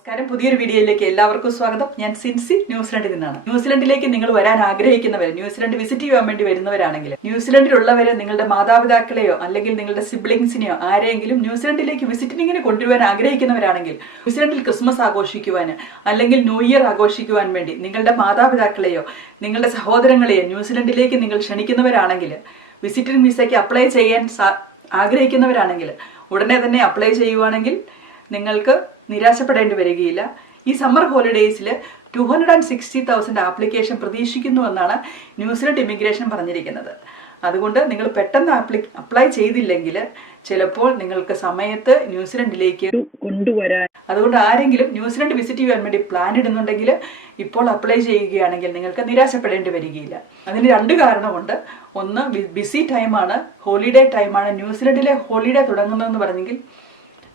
നമസ്കാരം, പുതിയൊരു വീഡിയോയിലേക്ക് എല്ലാവർക്കും സ്വാഗതം. ഞാൻ സിൻസി ന്യൂസിലൻഡിൽ നിന്നാണ്. ന്യൂസിലൻഡിലേക്ക് നിങ്ങൾ വരാൻ ആഗ്രഹിക്കുന്നവർ, ന്യൂസിലൻഡ് വിസിറ്റ് ചെയ്യാൻ വേണ്ടി വരുന്നവരാണെങ്കിൽ, ന്യൂസിലൻഡിലുള്ളവര് നിങ്ങളുടെ മാതാപിതാക്കളെയോ അല്ലെങ്കിൽ നിങ്ങളുടെ സിബ്ലിങ്സിനെയോ ആരെങ്കിലും ന്യൂസിലൻഡിലേക്ക് വിസിറ്റിങ്ങിന് കൊണ്ടുവരാൻ ആഗ്രഹിക്കുന്നവരാണെങ്കിൽ, ന്യൂസിലൻഡിൽ ക്രിസ്മസ് ആഘോഷിക്കുവാൻ അല്ലെങ്കിൽ ന്യൂ ഇയർ ആഘോഷിക്കുവാൻ വേണ്ടി നിങ്ങളുടെ മാതാപിതാക്കളെയോ നിങ്ങളുടെ സഹോദരങ്ങളെയോ ന്യൂസിലൻഡിലേക്ക് നിങ്ങൾ ക്ഷണിക്കുന്നവരാണെങ്കിൽ, വിസിറ്റിംഗ് വിസയ്ക്ക് അപ്ലൈ ചെയ്യാൻ ആഗ്രഹിക്കുന്നവരാണെങ്കിൽ ഉടനെ തന്നെ അപ്ലൈ ചെയ്യുവാണെങ്കിൽ നിങ്ങൾക്ക് നിരാശപ്പെടേണ്ടി വരികയില്ല. ഈ സമ്മർ ഹോളിഡേയ്സിൽ 260,000 ആപ്ലിക്കേഷൻ പ്രതീക്ഷിക്കുന്നുവെന്നാണ് ന്യൂസിലൻഡ് ഇമിഗ്രേഷൻ പറഞ്ഞിരിക്കുന്നത്. അതുകൊണ്ട് നിങ്ങൾ പെട്ടെന്ന് അപ്ലൈ ചെയ്തില്ലെങ്കിൽ ചിലപ്പോൾ നിങ്ങൾക്ക് സമയത്ത് ന്യൂസിലൻഡിലേക്ക് കൊണ്ടുവരാൻ, അതുകൊണ്ട് ആരെങ്കിലും ന്യൂസിലൻഡ് വിസിറ്റ് ചെയ്യാൻ വേണ്ടി പ്ലാൻ ഇടുന്നുണ്ടെങ്കിൽ ഇപ്പോൾ അപ്ലൈ ചെയ്യുകയാണെങ്കിൽ നിങ്ങൾക്ക് നിരാശപ്പെടേണ്ടി വരികയില്ല. അതിന് രണ്ട് കാരണമുണ്ട്. ഒന്ന്, ബിസി ടൈമാണ്, ഹോളിഡേ ടൈമാണ്. ന്യൂസിലൻഡിലെ ഹോളിഡേ തുടങ്ങുന്നതെന്ന് പറഞ്ഞെങ്കിൽ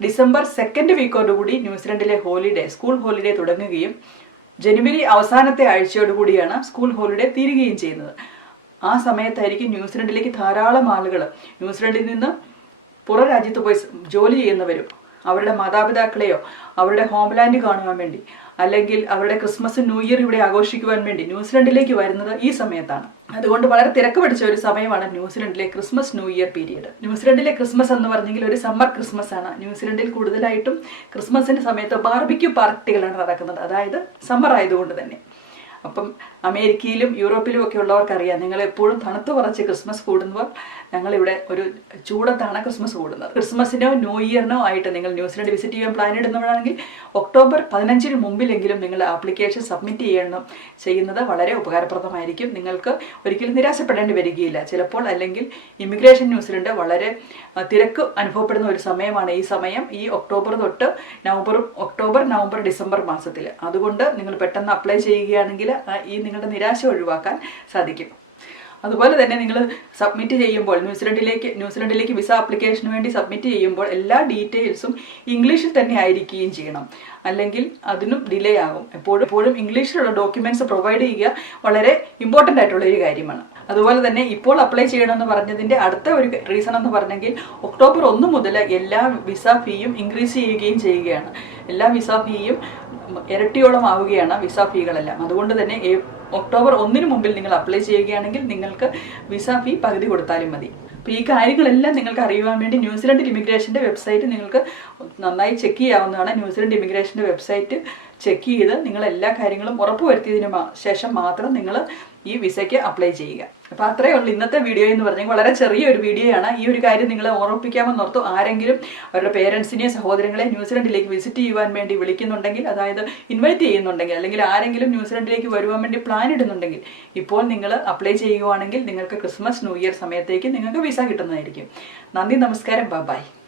ഡിസംബർ 2nd വീക്കോടുകൂടി ന്യൂസിലൻഡിലെ സ്കൂൾ ഹോളിഡേ തുടങ്ങുകയും ജനുവരി അവസാനത്തെ ആഴ്ചയോടുകൂടിയാണ് സ്കൂൾ ഹോളിഡേ തീരുകയും ചെയ്യുന്നത്. ആ സമയത്തായിരിക്കും ന്യൂസിലൻഡിലേക്ക് ധാരാളം ആളുകൾ ന്യൂസിലൻഡിൽ നിന്ന് പുറം രാജ്യത്ത് പോയി ജോലി ചെയ്യുന്നവരും അവരുടെ മാതാപിതാക്കളെയോ അവരുടെ ഹോംലാൻഡ് കാണുവാൻ വേണ്ടി അല്ലെങ്കിൽ അവരുടെ ക്രിസ്മസ് ന്യൂ ഇയർ ഇവിടെ ആഘോഷിക്കുവാൻ വേണ്ടി ന്യൂസിലൻഡിലേക്ക് വരുന്നത് ഈ സമയത്താണ്. അതുകൊണ്ട് വളരെ തിരക്ക് പിടിച്ച ഒരു സമയമാണ് ന്യൂസിലൻഡിലെ ക്രിസ്മസ് ന്യൂ ഇയർ പീരീഡ്. ന്യൂസിലൻഡിലെ ക്രിസ്മസ് എന്ന് പറഞ്ഞെങ്കിൽ ഒരു സമ്മർ ക്രിസ്മസ് ആണ്. ന്യൂസിലൻഡിൽ കൂടുതലായിട്ടും ക്രിസ്മസിന്റെ സമയത്ത് ബാർബിക്യൂ പാർട്ടികളാണ് നടക്കുന്നത്, അതായത് സമ്മർ ആയതുകൊണ്ട് തന്നെ. അപ്പം അമേരിക്കയിലും യൂറോപ്പിലും ഒക്കെ ഉള്ളവർക്കറിയാം, നിങ്ങൾ എപ്പോഴും തണുത്ത് പറച്ച് ക്രിസ്മസ് കൂടുമ്പോൾ ഞങ്ങളിവിടെ ഒരു ചൂടത്താണ് ക്രിസ്മസ് കൂടുന്നത്. ക്രിസ്മസിനോ ന്യൂ ഇയറിനോ ആയിട്ട് നിങ്ങൾ ന്യൂസിലൻഡ് വിസിറ്റ് ചെയ്യാൻ പ്ലാൻ ഇടുന്നവരാണെങ്കിൽ ഒക്ടോബർ 15 മുമ്പിലെങ്കിലും നിങ്ങൾ ആപ്ലിക്കേഷൻ സബ്മിറ്റ് ചെയ്യുന്നത് വളരെ ഉപകാരപ്രദമായിരിക്കും. നിങ്ങൾക്ക് ഒരിക്കലും നിരാശപ്പെടേണ്ടി വരികയില്ല. ചിലപ്പോൾ അല്ലെങ്കിൽ ഇമിഗ്രേഷൻ ന്യൂസിലൻഡ് വളരെ തിരക്ക് അനുഭവപ്പെടുന്ന ഒരു സമയമാണ് ഈ സമയം, ഈ ഒക്ടോബർ തൊട്ട് ഒക്ടോബർ നവംബർ ഡിസംബർ മാസത്തിൽ. അതുകൊണ്ട് നിങ്ങൾ പെട്ടെന്ന് അപ്ലൈ ചെയ്യുകയാണെങ്കിൽ ഈ നിങ്ങളുടെ നിരാശ ഒഴിവാക്കാൻ സാധിക്കും. അതുപോലെ തന്നെ നിങ്ങൾ സബ്മിറ്റ് ചെയ്യുമ്പോൾ ന്യൂസിലൻഡിലേക്ക് വിസ ആപ്ലിക്കേഷന് വേണ്ടി സബ്മിറ്റ് ചെയ്യുമ്പോൾ എല്ലാ ഡീറ്റെയിൽസും ഇംഗ്ലീഷിൽ തന്നെ ആയിരിക്കുകയും ചെയ്യണം, അല്ലെങ്കിൽ അതിനും ഡിലേ ആകും. എപ്പോഴും ഇംഗ്ലീഷിലുള്ള ഡോക്യുമെന്റ്സ് പ്രൊവൈഡ് ചെയ്യുക വളരെ ഇമ്പോർട്ടൻ്റ് ആയിട്ടുള്ള ഒരു കാര്യമാണ്. അതുപോലെ തന്നെ ഇപ്പോൾ അപ്ലൈ ചെയ്യണമെന്ന് പറഞ്ഞതിൻ്റെ അടുത്ത ഒരു റീസൺ എന്ന് പറഞ്ഞെങ്കിൽ ഒക്ടോബർ 1 മുതൽ എല്ലാ വിസ ഫീയും ഇൻക്രീസ് ചെയ്യുകയാണ്. എല്ലാ വിസ ഫീയും ഇരട്ടിയോളം ആവുകയാണ് വിസ ഫീകളെല്ലാം. അതുകൊണ്ട് തന്നെ ഒക്ടോബർ 1 മുമ്പിൽ നിങ്ങൾ അപ്ലൈ ചെയ്യുകയാണെങ്കിൽ നിങ്ങൾക്ക് വിസ ഫീ പകുതി കൊടുത്താലും മതി. അപ്പോൾ ഈ കാര്യങ്ങളെല്ലാം നിങ്ങൾക്ക് അറിയുവാൻ വേണ്ടി ന്യൂസിലൻഡ് ഇമിഗ്രേഷൻ്റെ വെബ്സൈറ്റ് നിങ്ങൾക്ക് നന്നായി ചെക്ക് ചെയ്യാവുന്നതാണ്. ന്യൂസിലൻഡ് ഇമിഗ്രേഷൻ്റെ വെബ്സൈറ്റ് ചെക്ക് ചെയ്ത് നിങ്ങൾ എല്ലാ കാര്യങ്ങളും ഉറപ്പുവരുത്തിയതിന് ശേഷം മാത്രം നിങ്ങൾ ഈ വിസയ്ക്ക് അപ്ലൈ ചെയ്യുക. അപ്പോൾ അത്രയേ ഉള്ളൂ ഇന്നത്തെ വീഡിയോ എന്ന് പറഞ്ഞാൽ. വളരെ ചെറിയൊരു വീഡിയോ ആണ്. ഈ ഒരു കാര്യം നിങ്ങളെ ഓർമ്മിപ്പിക്കാമെന്ന് ഓർത്തു. ആരെങ്കിലും അവരുടെ പേരൻസിനെയോ സഹോദരങ്ങളെ ന്യൂസിലൻഡിലേക്ക് വിസിറ്റ് ചെയ്യുവാൻ വേണ്ടി വിളിക്കുന്നുണ്ടെങ്കിൽ, അതായത് ഇൻവൈറ്റ് ചെയ്യുന്നുണ്ടെങ്കിൽ, അല്ലെങ്കിൽ ആരെങ്കിലും ന്യൂസിലൻഡിലേക്ക് വരുവാൻ വേണ്ടി പ്ലാൻ ഇടുന്നുണ്ടെങ്കിൽ ഇപ്പോൾ നിങ്ങൾ അപ്ലൈ ചെയ്യുവാണെങ്കിൽ നിങ്ങൾക്ക് ക്രിസ്മസ് ന്യൂ ഇയർ സമയത്തേക്ക് നിങ്ങൾക്ക് വിസ കിട്ടുന്നതായിരിക്കും. നന്ദി, നമസ്കാരം, ബൈ.